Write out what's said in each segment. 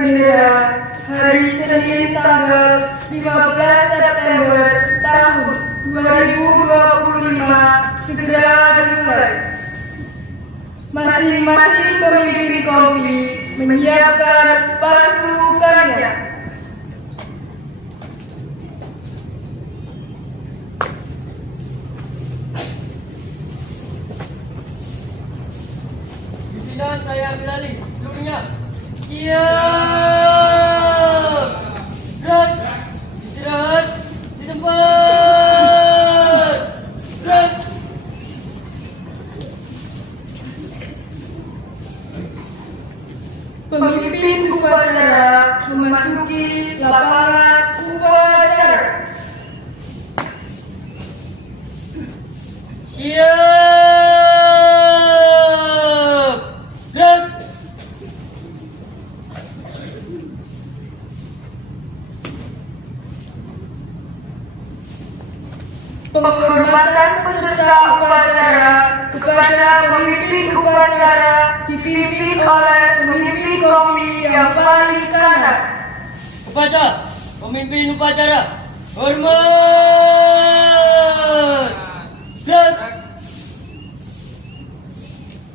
bendera hari Senin tanggal 15 September tahun 2025 segera dimulai. Masing-masing pemimpin kompi menyiapkan pasukannya. Pimpinan saya ambil alih. Seluruhnya siap. Gerak. Istirahat di tempat. Gerak. Pemimpin upacara memasuki lapangan upacara. Siap. Gerak. Penghormatan peserta upacara kepada pemimpin upacara dipimpin oleh pemimpin kompi yang paling kanan. Kepada pemimpin upacara, hormat. Gerak.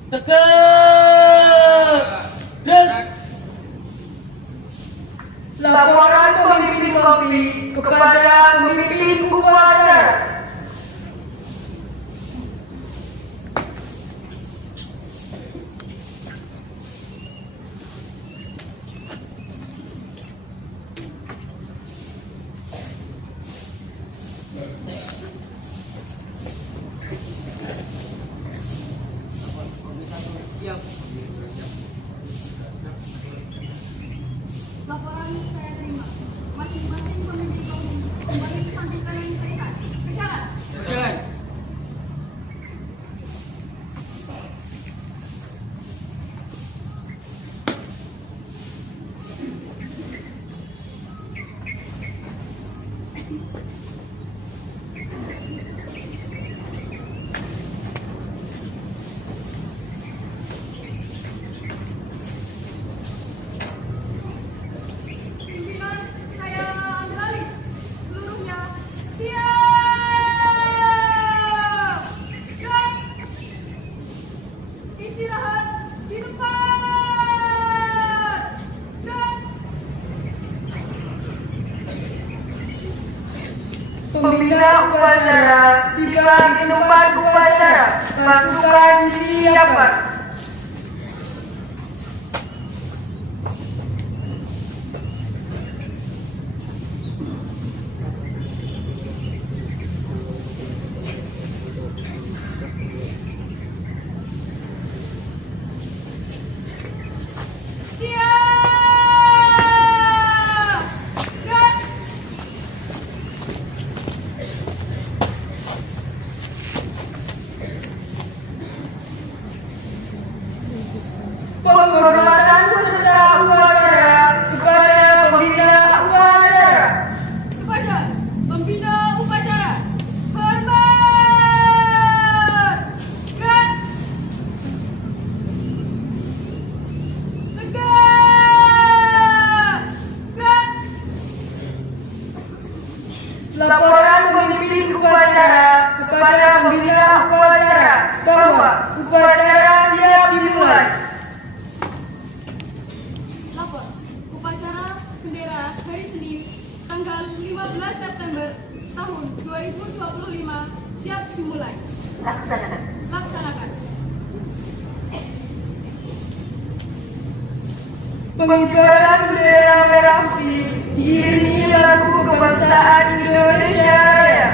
Tegak. Gerak. Laporan pemimpin kompi kepada pemimpin upacara. Laporan saya terima. Masing-masing pemimpin kompi kembali disampaikan yang diberikan. Bicara. Jangan. Pimpinan saya ambil alih. Seluruhnya siap. Gerak. Istirahat di tempat. Gerak. Pembina upacara tiba di tempat upacara. Pasukan disiapkan. Siap. Gerak. Penghormatan peserta upacara kepada pembina upacara. Kepada pembina upacara, hormat. Gerak. Tegak. Gerak. Laporan pemimpin upacara kepada pembina upacara bahwa upacara siap dimulai. Lapor upacara bendera hari Senin tanggal 15 September tahun 2025 siap dimulai. Laksanakan. Pengibaran bendera merah putih diiringi lagu kebangsaan Indonesia Raya.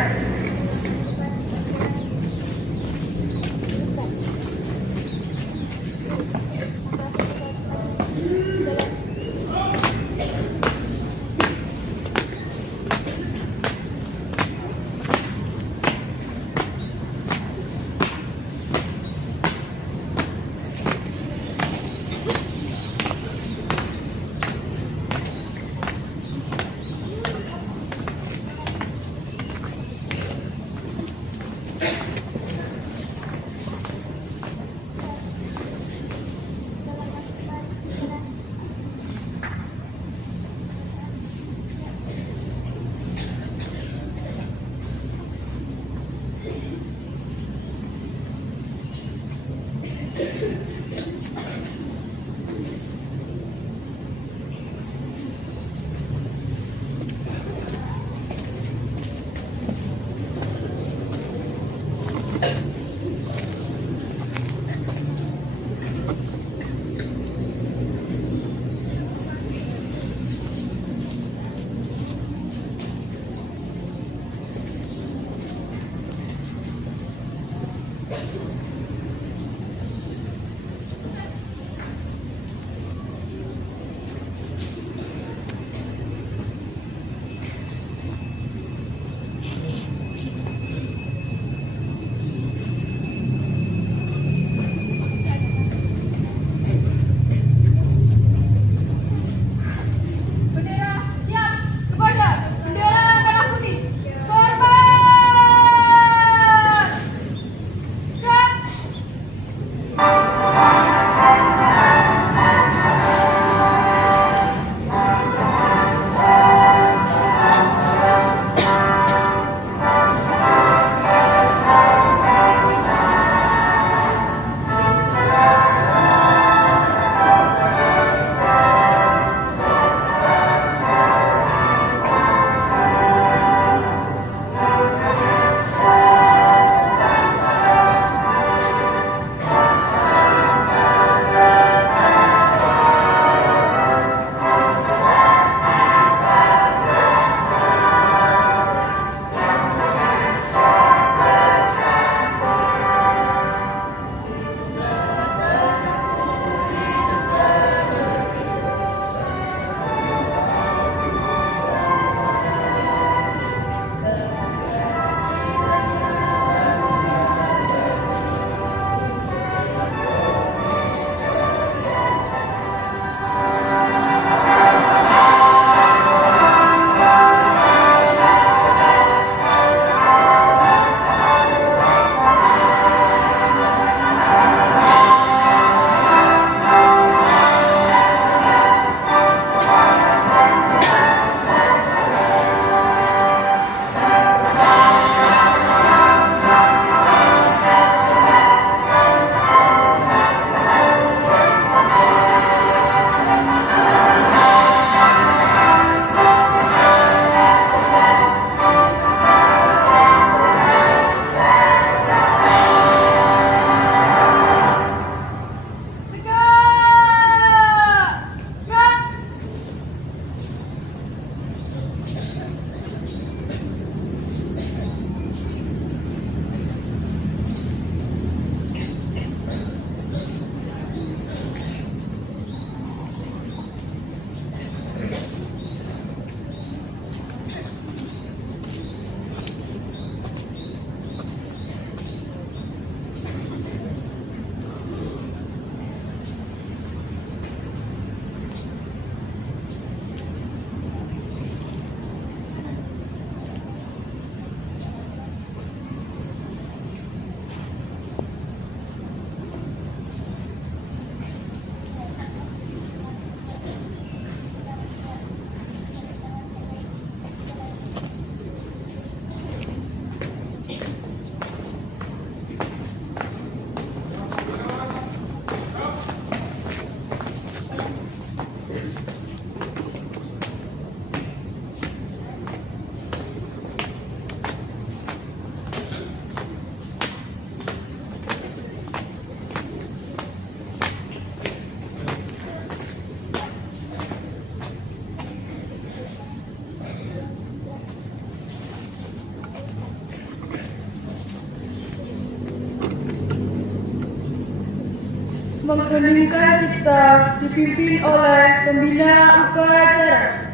mengheningkan cipta dipimpin oleh pembina upacara.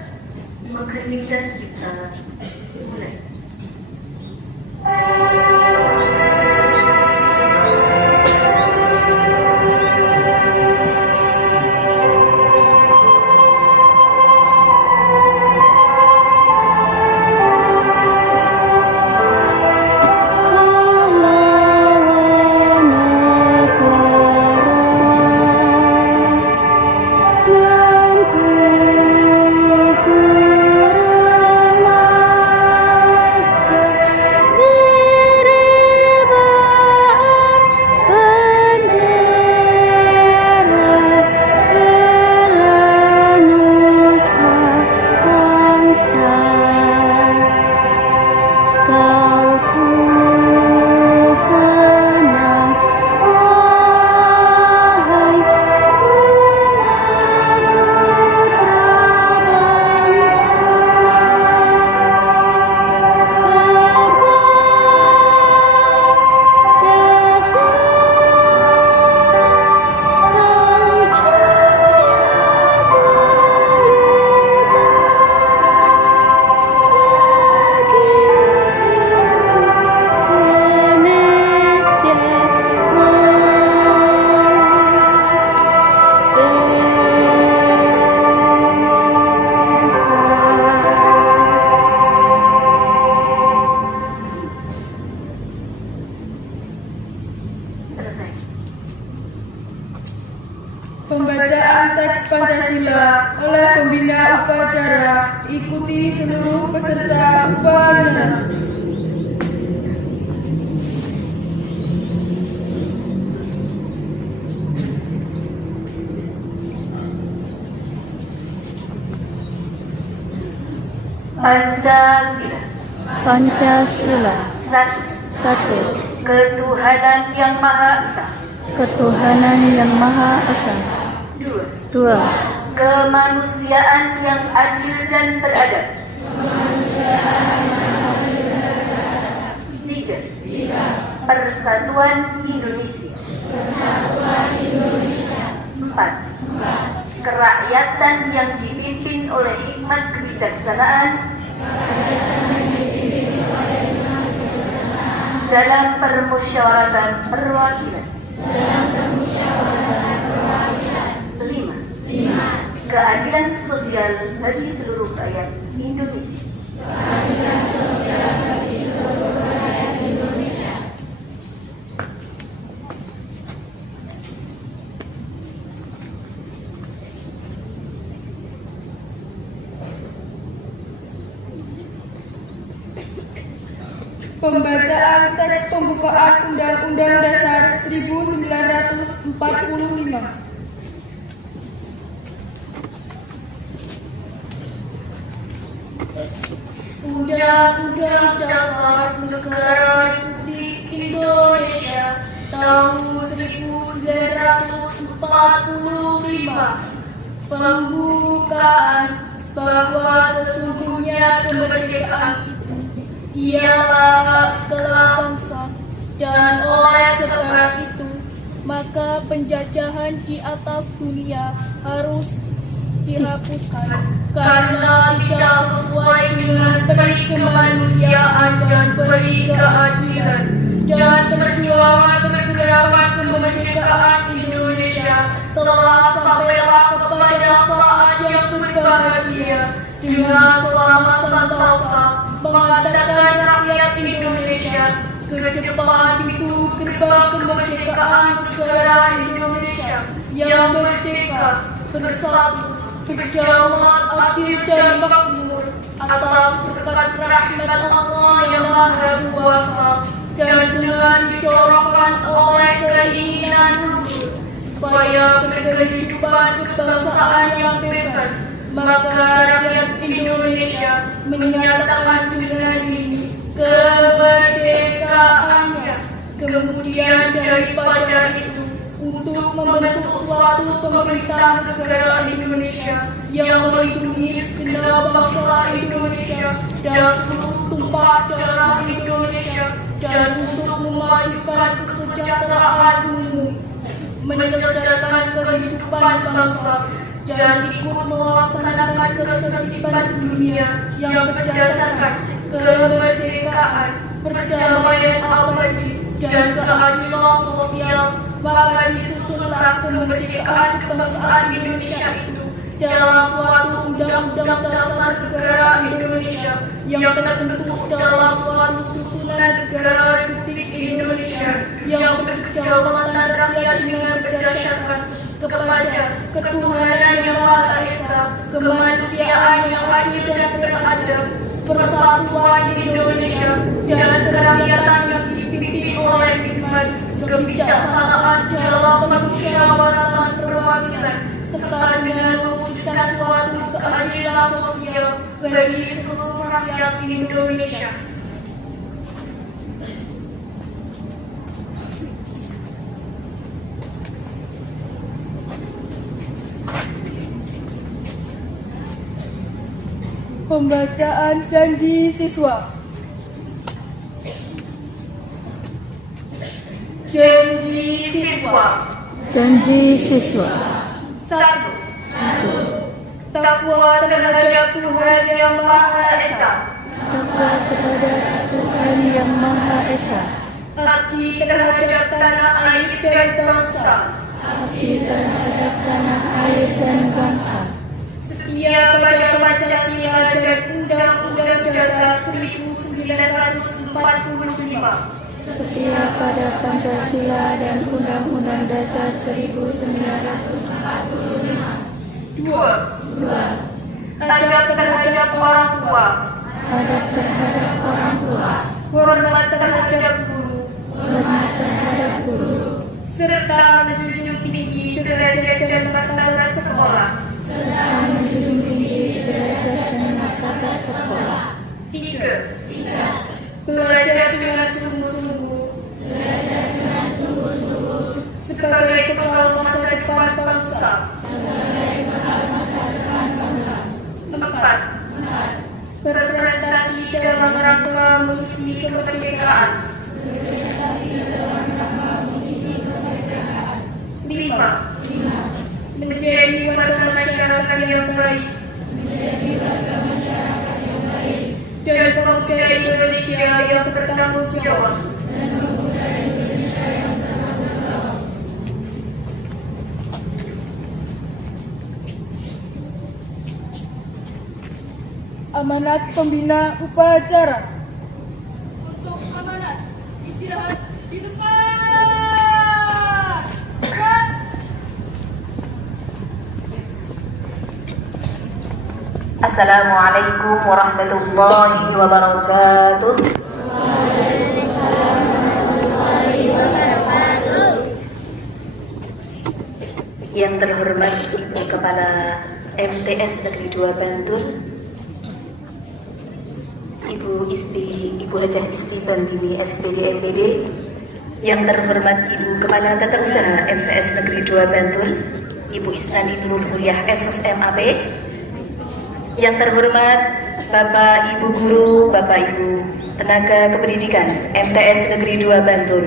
Mengheningkan cipta mulai. Pembacaan teks Pancasila oleh pembina upacara, ikuti seluruh peserta upacara. Pancasila. Pancasila. Satu. 1. Ketuhanan yang Maha Esa. Ketuhanan yang Maha Esa. 2. 2. Kemanusiaan yang adil dan beradab. 3. Persatuan Indonesia. 4. Kerakyatan yang dipimpin oleh hikmat kebijaksanaan dalam permusyawaratan perwakilan. 5. Keadilan sosial bagi seluruh rakyat Indonesia. Pembacaan teks pembukaan Undang-Undang Dasar 1945. Undang-Undang Dasar Negara Republik Indonesia tahun 1945 pembukaan bahwa sesungguhnya kemerdekaan itu ialah setelah bangsa, dan oleh sebab itu maka penjajahan di atas dunia harus dihapuskan karena tidak sesuai dengan peri kemanusiaan dan peri keadilan, dan perjuangan pergerakan kemerdekaan Indonesia telah sampailah kepada saat yang berbahagia dengan selama sentosa mengantarkan rakyat Indonesia ke depan pintu gerbang kemerdekaan negara Indonesia yang merdeka, bersatu, berdaulat, adil dan makmur atas berkat rahmat Allah yang Maha Kuasa, dan dengan didorongkan oleh keinginan luhur supaya berkehidupan kebangsaan yang bebas, maka rakyat Indonesia menyatakan dengan ini kemerdekaannya. Kemudian daripada itu, untuk membentuk suatu pemerintahan negara Indonesia yang melindungi segenap bangsa Indonesia dan seluruh tumpah darah Indonesia, dan untuk memajukan kesejahteraan umum, mencerdaskan kehidupan bangsa, dan ikut melaksanakan ketertiban dunia yang berdasarkan kemerdekaan, perdamaian abadi, dan keadilan sosial, maka disusunlah kemerdekaan kebangsaan Indonesia itu dalam suatu undang-undang dasar negara Indonesia yang terbentuk dalam suatu susunan negara Republik Indonesia yang berkedaulatan rakyat dengan berdasarkan kepada ketuhanan yang Maha Esa, kemanusiaan yang adil dan beradab, persatuan Indonesia, dan kerakyatan yang dipimpin oleh hikmat, kebijaksanaan dalam permusyawaratan perwakilan, serta dengan mewujudkan suatu keadilan sosial bagi seluruh rakyat Indonesia. Pembacaan janji siswa. Janji siswa. Janji siswa. 1. Takwa terhadap Tuhan Yang Maha Esa. Takwa terhadap Tuhan Yang Maha Esa. Bakti terhadap tanah air dan bangsa. Bakti terhadap tanah air dan bangsa. Setia pada Pancasila dan Undang-Undang Dasar 1945. Setia pada Pancasila dan Undang-Undang Dasar 1945. 2. Adab terhadap orang tua. Adab terhadap orang tua. Hormat terhadap guru. Hormat terhadap guru. Serta menjunjung tinggi derajat dan martabat sekolah. Serta menjunjung tinggi derajat dan martabat sekolah. 3. Belajar dengan sungguh-sungguh. Sebagai bekal masa depan bangsa. 4. Berprestasi dalam rangka mengisi kemerdekaan. 5. Menjadi warga masyarakat yang baik. Dan pemuda Indonesia yang bertanggung jawab. Amanat pembina upacara. Untuk amanat, istirahat di tempat. Gerak. Assalamualaikum warahmatullahi wabarakatuh. Yang terhormat Ibu Kepala MTS Negeri 2 Bantul, Ibu Hajah Isti Bandini SPD MPD, yang terhormat Ibu Kepala Tata Usaha MTS Negeri 2 Bantul, Ibu Isnani Nur Kuliah SSMAP, yang terhormat Bapak Ibu Guru, Bapak Ibu Tenaga Kependidikan MTS Negeri 2 Bantul,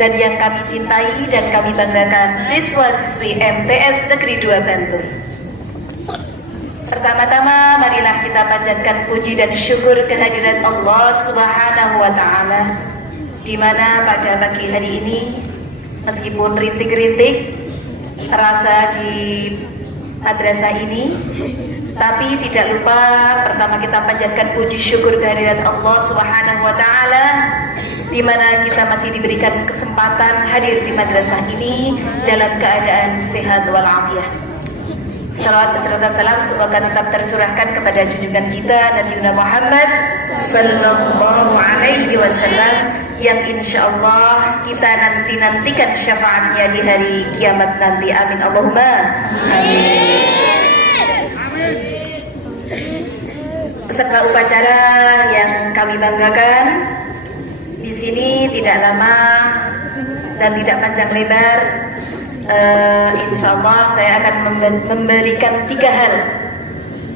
dan yang kami cintai dan kami banggakan siswa-siswi MTS Negeri 2 Bantul. Pertama-tama marilah kita panjatkan puji dan syukur kehadirat Allah Subhanahu wa Ta'ala, di mana pada pagi hari ini meskipun rintik-rintik terasa di madrasah ini, tapi tidak lupa pertama kita panjatkan puji syukur kehadirat Allah Subhanahu wa Ta'ala, di mana kita masih diberikan kesempatan hadir di madrasah ini dalam keadaan sehat walafiat. Salawat beserta salam semoga tetap tercurahkan kepada junjungan kita Nabi Muhammad Sallallahu Alaihi Wasallam, yang insya Allah kita nantikan syafaatnya di hari kiamat nanti. Amin Allahumma amin. Peserta upacara yang kami banggakan, di sini tidak lama dan tidak panjang lebar. Insya Allah saya akan memberikan 3 hal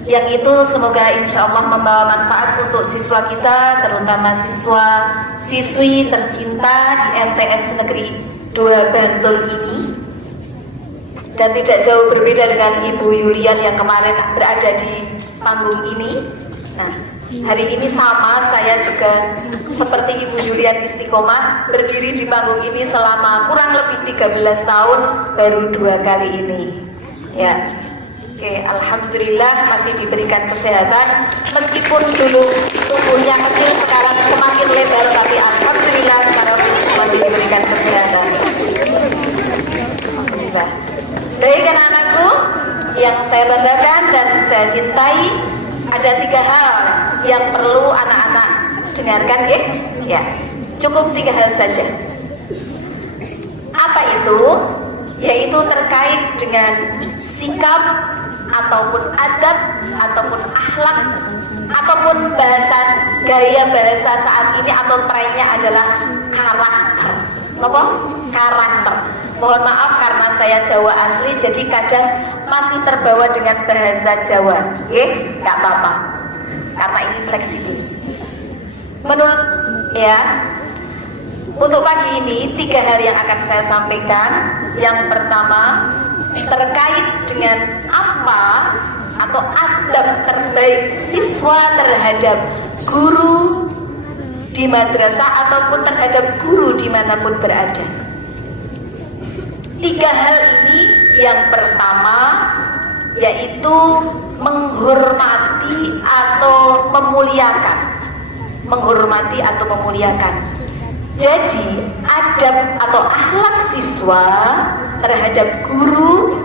yang itu semoga insya Allah membawa manfaat untuk siswa kita, terutama siswa-siswi tercinta di MTS Negeri 2 Bantul ini. dan tidak jauh berbeda dengan Ibu Yulian yang kemarin berada di panggung ini. Nah, hari ini sama, saya juga seperti Ibu Yulian istiqomah berdiri di panggung ini selama kurang lebih 13 tahun, baru 2 kali ini. Ya, oke, alhamdulillah masih diberikan kesehatan, meskipun dulu tubuhnya kecil, sekarang semakin lebar, tapi alhamdulillah sekarang masih diberikan kesehatan. Alhamdulillah. Baik anak-anakku yang saya banggakan dan saya cintai, ada 3 hal yang perlu anak-anak dengarkan, ya? Ya, cukup 3 hal saja. Apa itu? Yaitu terkait dengan sikap ataupun adab ataupun akhlak ataupun bahasa, gaya bahasa saat ini atau trennya adalah karakter. Apa? Karakter. Mohon maaf karena saya Jawa asli, jadi kadang masih terbawa dengan bahasa Jawa. Nggak apa-apa, karena ini fleksibel. Menurut untuk pagi ini 3 hal yang akan saya sampaikan. Yang pertama terkait dengan apa atau adab terbaik siswa terhadap guru di madrasah ataupun terhadap guru dimanapun berada. 3 hal ini, yang pertama yaitu menghormati atau memuliakan. Menghormati atau memuliakan. Jadi adab atau akhlak siswa terhadap guru,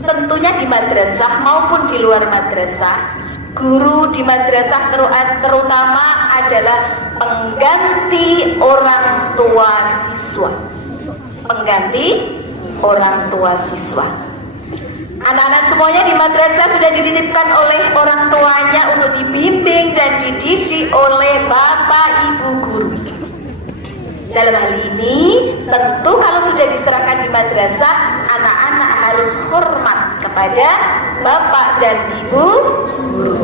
tentunya di madrasah maupun di luar madrasah. Guru di madrasah terutama adalah pengganti orang tua siswa. Pengganti orang tua siswa. Anak-anak semuanya di madrasah sudah dititipkan oleh orang tuanya untuk dibimbing dan dididik oleh bapak ibu guru. Dalam hal ini, tentu kalau sudah diserahkan di madrasah, anak-anak harus hormat kepada bapak dan ibu guru.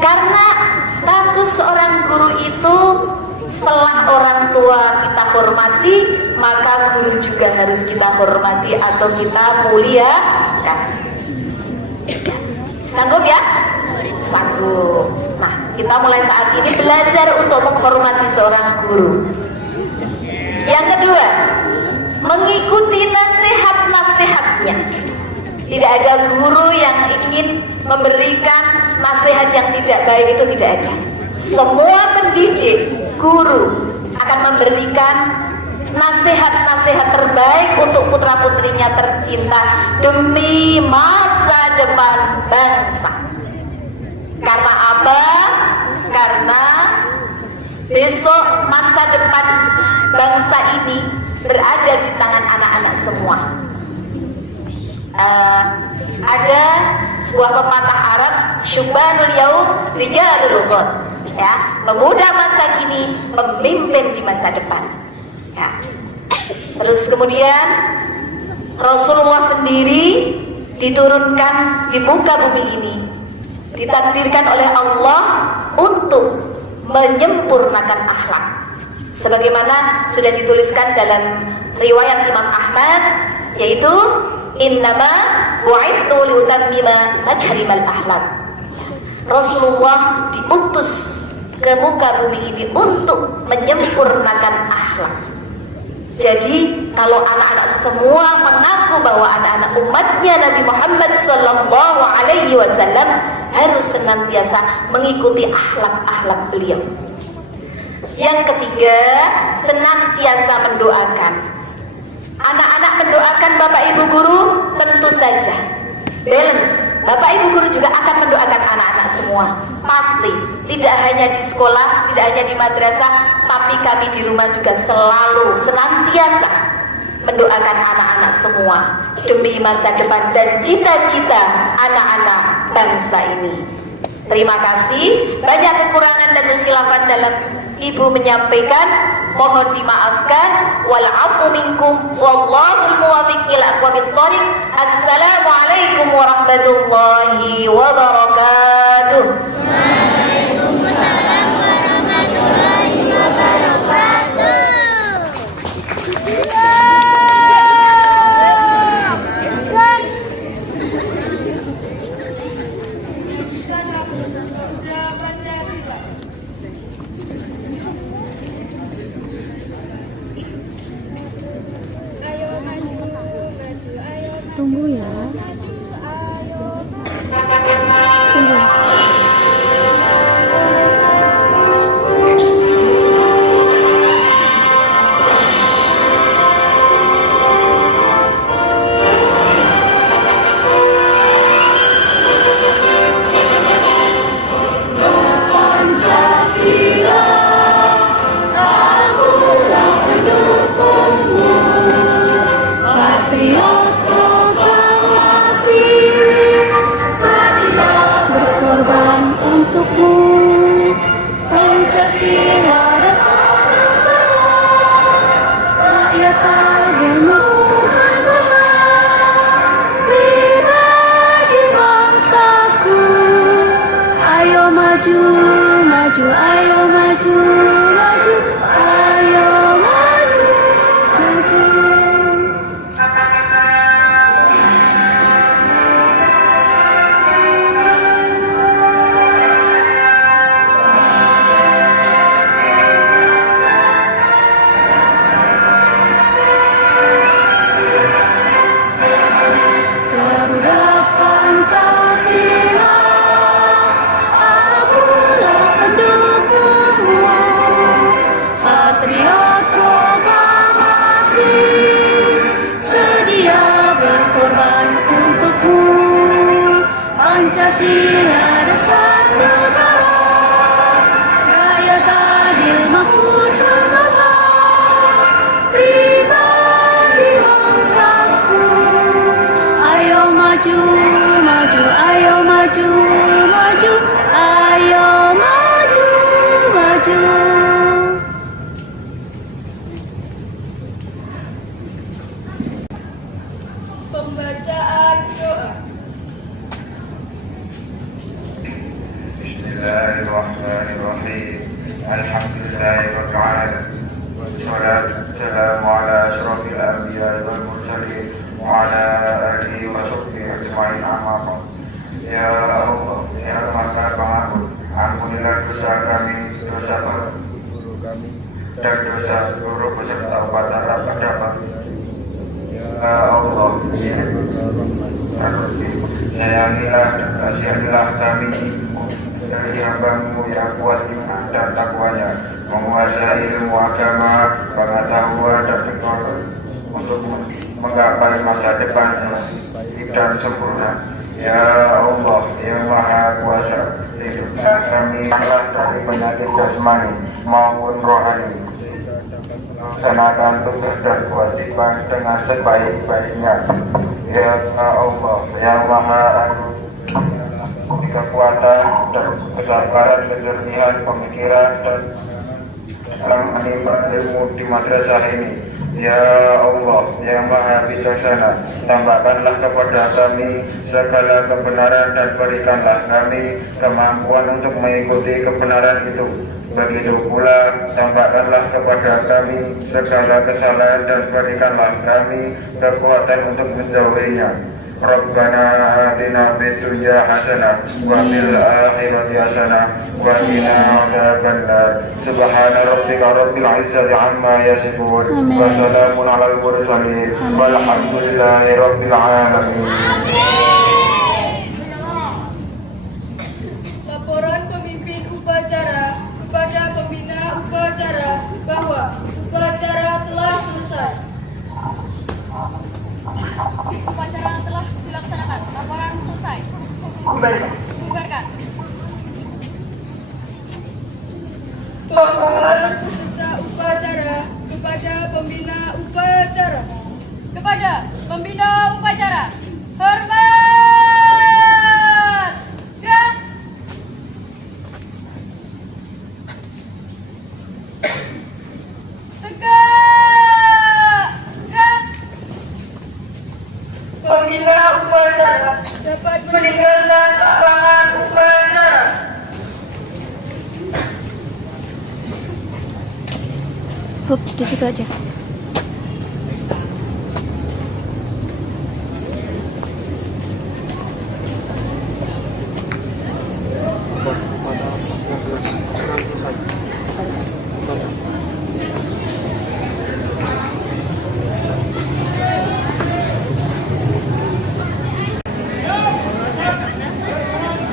Karena status seorang guru itu, setelah orang tua kita hormati, maka guru juga harus kita hormati atau kita muliakan. Sanggup ya? Sanggup. Nah, kita mulai saat ini belajar untuk menghormati seorang guru. Yang kedua, mengikuti nasihat-nasihatnya. Tidak ada guru yang ingin memberikan nasihat yang tidak baik, itu tidak ada. Semua pendidik, guru akan memberikan nasihat-nasihat terbaik untuk putra-putrinya tercinta demi masa depan bangsa. Karena apa? Karena besok masa depan bangsa ini berada di tangan anak-anak semua. Ada sebuah pepatah Arab, syubanul yaum rijalul ghad, ya, pemuda masa kini pemimpin di masa depan, ya. Terus kemudian Rasulullah sendiri diturunkan di muka bumi ini, ditakdirkan oleh Allah untuk menyempurnakan akhlak, sebagaimana sudah dituliskan dalam riwayat Imam Ahmad, yaitu innama bu'ithu liutammima makarimal akhlak. Rasulullah diutus ke muka bumi ini untuk menyempurnakan akhlak. Jadi kalau anak-anak semua mengaku bahwa anak-anak umatnya Nabi Muhammad SAW harus senantiasa mengikuti akhlak-akhlak beliau. Yang ketiga, senantiasa mendoakan. Anak-anak mendoakan bapak ibu guru, tentu saja balance. Bapak ibu guru juga akan mendoakan anak-anak semua, pasti. Tidak hanya di sekolah, tidak hanya di madrasah, tapi kami di rumah juga selalu senantiasa mendoakan anak-anak semua demi masa depan dan cita-cita anak-anak bangsa ini. Terima kasih. Banyak kekurangan dan kekhilafan dalam ibu menyampaikan, mohon dimaafkan. Wal afu minkum wallahul muwaffiq ila aqwamit thoriq. Assalamualaikum warahmatullahi wabarakatuh. Waalaikumsalam warahmatullahi wabarakatuh. Pancasila dasar negara, gaya adil makmur sentosa, pribadi bangsaku. Ayo maju, maju, ayo maju, maju, ayo maju, maju. Pembacaan doa. Bismillahirrahmanirrahim. Alhamdulillahirabbil alamin. Wassalatu wassalamu ala asyrofil anbiya'i wal mursalin wa ala alihi wa sahbihi ajma'in, amma ba'd. Ya Allah, ya Maha Pengampun, ampunilah dosa kami, dosa guru kami, dan dosa seluruh peserta upacara pada pagi. Ya Allah, ya Rahman, sayangilah dan kasihanilah kami dari hamba-Mu yang kuat iman dan takwanya, menguasai ilmu agama, pengetahuan dan teknologi untuk menggapai masa depan yang baik dan sempurna. Ya Allah, yang Maha Kuasa, hidupkan kami dari penyakit jasmani maupun rohani, melaksanakan tugas dan kewajiban dengan sebaik-baiknya. Ya Allah, yang Maha Agung, kekuatan dan kesabaran, kejernihan pemikiran dan dalam menimba ilmu di madrasah ini. Ya Allah, yang Maha Bijaksana, tambahkanlah kepada kami segala kebenaran dan berikanlah kami kemampuan untuk mengikuti kebenaran itu. Begitu pula tambahkanlah kepada kami segala kesalahan dan berikanlah kami kekuatan untuk menjauhinya. Rabbana atina fid dunya hasanah wa fil akhirati hasanah wa qina adzabannar. Subhana rabbika rabbil izzati amma yasifun wa salamun alal mursalin walhamdulillahi rabbil alamin. Laporan pemimpin upacara kepada pembina upacara bahwa upacara telah selesai. Upacara telah dilaksanakan. Laporan selesai. Bubarkan. Pengumuman peserta upacara kepada pembina upacara. Kepada pembina upacara, hormat. Gerak. Tegak. Gerak. Pembina upacara Dapat meninggalkan lapangan upacara. Hup, di situ aja.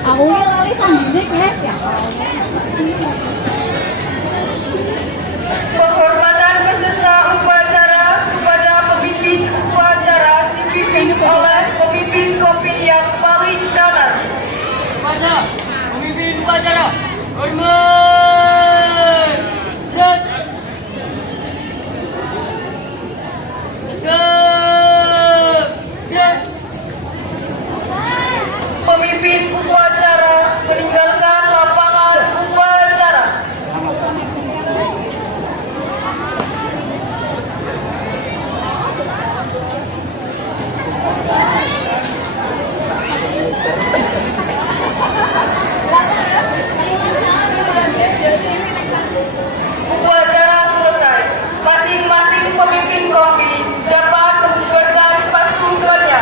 Aku lali sambine guys ya. Penghormatan peserta upacara kepada pemimpin upacara dipimpin oleh pemimpin kopi yang paling kanan. Kepada pemimpin upacara, hormat. Berat. Tegak. Berat. Pemimpin upacara meninggalkan lapangan upacara. Upacara selesai. Masing-masing pemimpin kopi dapat membubarkan pasukannya.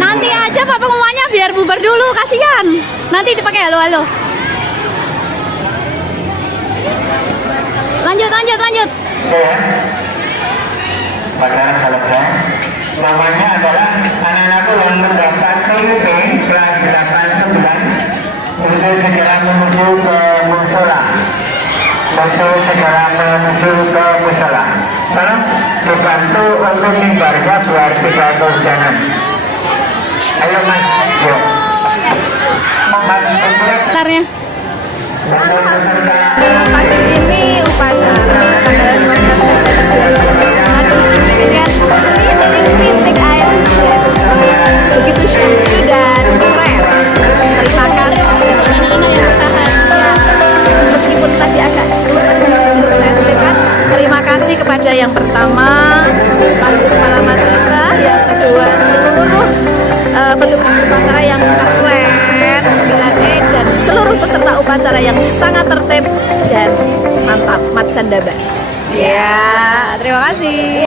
Nanti aja Pak pengumumannya biar bubar dulu, kasihan. Nanti dipakai halo-halo. Lanjut. Oke, upacara selesai. Namanya adalah anak-anakku yang mendaftar PIP kelas 8-9 untuk segera menuju ke musola. Tolong dibantu untuk mimbarnya biar tidak kehujanan. Ayo mas, yuk. Mas, Bentarnya. Pagi ini upacara tanggal 15 September 2023 rintik air hujan begitu syahdu dan keren. Terima kasih anak-anak yang tahan. Meskipun tadi agak rusak sebelum saya selesaikan, terima kasih kepada yang pertama Pak Kepala Madrasah, yang kedua seluruh petugas upacara yang keren 9E dan seluruh peserta upacara yang sangat tertib dan mantap. Mat Sandaba. Ya, terima kasih.